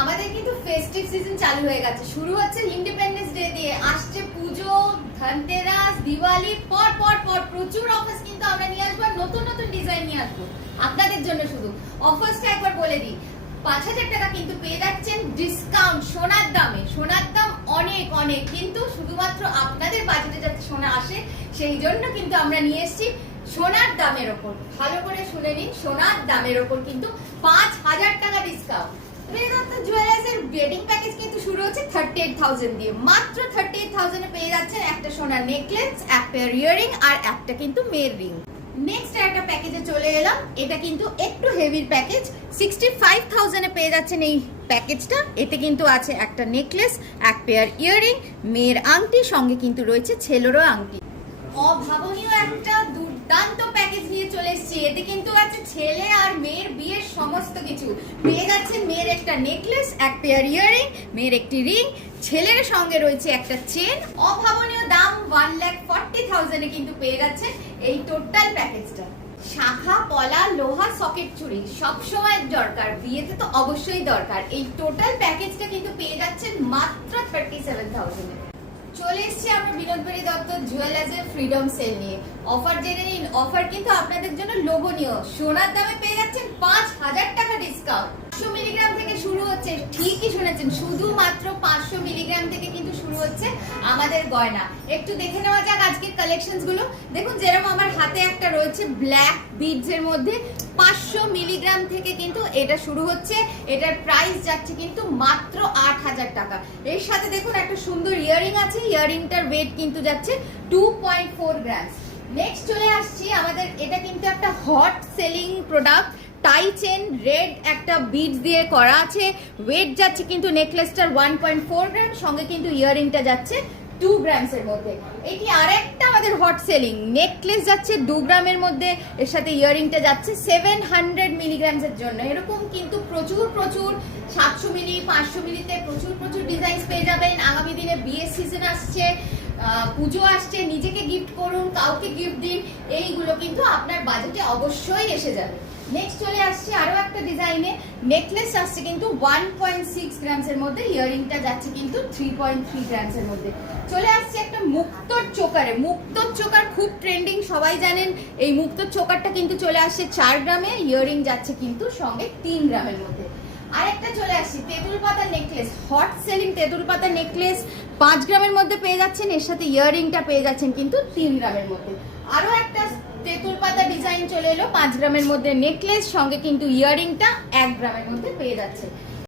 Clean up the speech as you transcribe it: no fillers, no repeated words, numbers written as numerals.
আমাদের কিন্তু festive season চালু হয়ে গেছে, শুরু হচ্ছে ইন্ডিপেন্ডেন্স ডে দিয়ে, আসছে পুজো, ধনতেরাস, দিওয়ালি, পর পর পর প্রচুর অফার্স কিন্তু আমরা নিয়ে আসবো, নতুন নতুন ডিজাইন নিয়ে আসবো আপনাদের জন্য। শুধু অফার্সটা একবার বলে দিই, 5,000 টাকা কিন্তু পেয়ে যাচ্ছেন ডিসকাউন্ট সোনার দামে। সোনার দাম অনেক অনেক, কিন্তু শুধুমাত্র আপনাদের বাজেটে যাতে সোনা আসে সেই জন্য কিন্তু আমরা নিয়ে এসেছি সোনার দামের ওপর। ভালো করে শুনে নিন, সোনার দামের ওপর কিন্তু 5,000 টাকা ডিসকাউন্ট। জুয়েলার্সের ওয়েডিং প্যাকেজ কিন্তু শুরু হচ্ছে 38,000 দিয়ে। মাত্র 38,000 এ পেয়ে যাচ্ছেন একটা সোনার নেকলেস, এক পেয়ার ইয়াররিং আর একটা কিন্তু মেয়ের রিং। নেক্সট একটা প্যাকেজে চলে এলাম, এটা কিন্তু একটু হেভির প্যাকেজ। 65,000 এ পেয়ে যাচ্ছেন এই প্যাকেজটা। এতে কিন্তু আছে একটা নেকলেস, এক পেয়ার ইয়াররিং, মেয়ের আংটি, সঙ্গে কিন্তু রয়েছে ছেলেরও আংটি। অভাবনীয় একটা দুর্দান্ত প্যাকেজ নিয়ে চলে এসেছি। এতে কিন্তু আছে ছেলে আর মেয়ের বিয়ের সমস্ত কিছু। পেয়ে যাচ্ছেন মেয়ের একটা নেকলেস, এক পেয়ার ইয়াররিং, মেয়ের একটি রিং, ছেলের সঙ্গে রয়েছে একটা চেন। অভাবনীয় দাম 1,40,000 এ কিন্তু পেয়ে যাচ্ছেন এই টোটাল প্যাকেজটা। শাখা পলা লোহা সকেট চুড়ি সবসময় দরকার, বিয়েতে তো অবশ্যই দরকার। এই টোটাল প্যাকেজটা কিন্তু পেয়ে যাচ্ছেন মাত্র 37,000 এ। চলে এসেছি আমরা বিনোদবাড়ি দত্ত জুয়েলার্সের ফ্রিডম সেল নিয়ে। অফার জেনে নিন, অফার কিন্তু আপনাদের জন্য লোভনীয়। সোনার দামে পেয়ে যাচ্ছেন 5,000 টাকা ডিসকাউন্ট। 500 মিলিগ্রাম থেকে শুরু হচ্ছে, ঠিকই শুনেছেন, শুধুমাত্র 500 মিলিগ্রাম থেকে কিন্তু শুরু হচ্ছে আমাদের গয়না। একটু দেখে নেওয়া যাক আজকের কালেকশনস গুলো। দেখুন, যেরকম আমার হাতে একটা রয়েছে ব্ল্যাক বিডস এর মধ্যে, 500 মিলিগ্রাম থেকে কিন্তু এটা শুরু হচ্ছে। এটার প্রাইস যাচ্ছে কিন্তু মাত্র 8,000 টাকা। এর সাথে দেখুন একটা সুন্দর ইয়াররিং আছে, ইয়াররিংটার ওয়েট কিন্তু যাচ্ছে 2.4 গ্রাম। নেক্সট চলে আসছি আমাদের, এটা কিন্তু একটা hot selling product, tie chain red একটা বিডস দিয়ে করা আছে। ওয়েট যাচ্ছে কিন্তু নেকলেসটার 1.4 গ্রাম, সঙ্গে কিন্তু ইয়াররিংটা যাচ্ছে 2 গ্রামস এর মধ্যে। এটি আরেকটা আমাদের হট সেলিং নেকলেস, যাচ্ছে 2 গ্রামের মধ্যে, এর সাথে ইয়াররিংটা যাচ্ছে 700 মিলিগ্রামস এর জন্য। এরকম কিন্তু প্রচুর প্রচুর 700 মিলি 500 মিলিতে প্রচুর প্রচুর ডিজাইন পেয়ে যাবেন। আগামী দিনে বিয়ের সিজন আসছে, পুজো আসছে, নিজেকে গিফট করুন, কাউকে গিফট দিন, এইগুলো কিন্তু আপনার বাজেটে অবশ্যই এসে যাবে। নেক্সট চলে আসছে আরো একটা ডিজাইনে, নেকলেস আসছে কিন্তু 1.6 গ্রামস এর মধ্যে, ইয়াররিংটা যাচ্ছে কিন্তু 3.3 গ্রামস এর মধ্যে। চলে আসছে একটা মুক্তোর চোকারে। মুক্তোর চোকার খুব ট্রেন্ডিং, সবাই জানেন। এই মুক্তোর চোকারটা কিন্তু চলে আসছে 4 গ্রামে, ইয়াররিং যাচ্ছে কিন্তু সঙ্গে 3 গ্রামের মধ্যে। আরেকটা চলে আসছে তেঁতুল পাতা নেকলেস, হট সেলিং তেঁতুল পাতা নেকলেস 5 গ্রামের মধ্যে পেয়ে যাচ্ছেন, এর সাথে ইয়াররিংটা পেয়ে যাচ্ছেন কিন্তু 3 গ্রামের মধ্যে। আরো একটা তেঁতুল পাতা ডিজাইন চলে এলো, 5 গ্রামের মধ্যে নেকলেস, সঙ্গে কিন্তু ইয়াররিংটা 1 গ্রামের মধ্যে পেয়ে যাচ্ছে।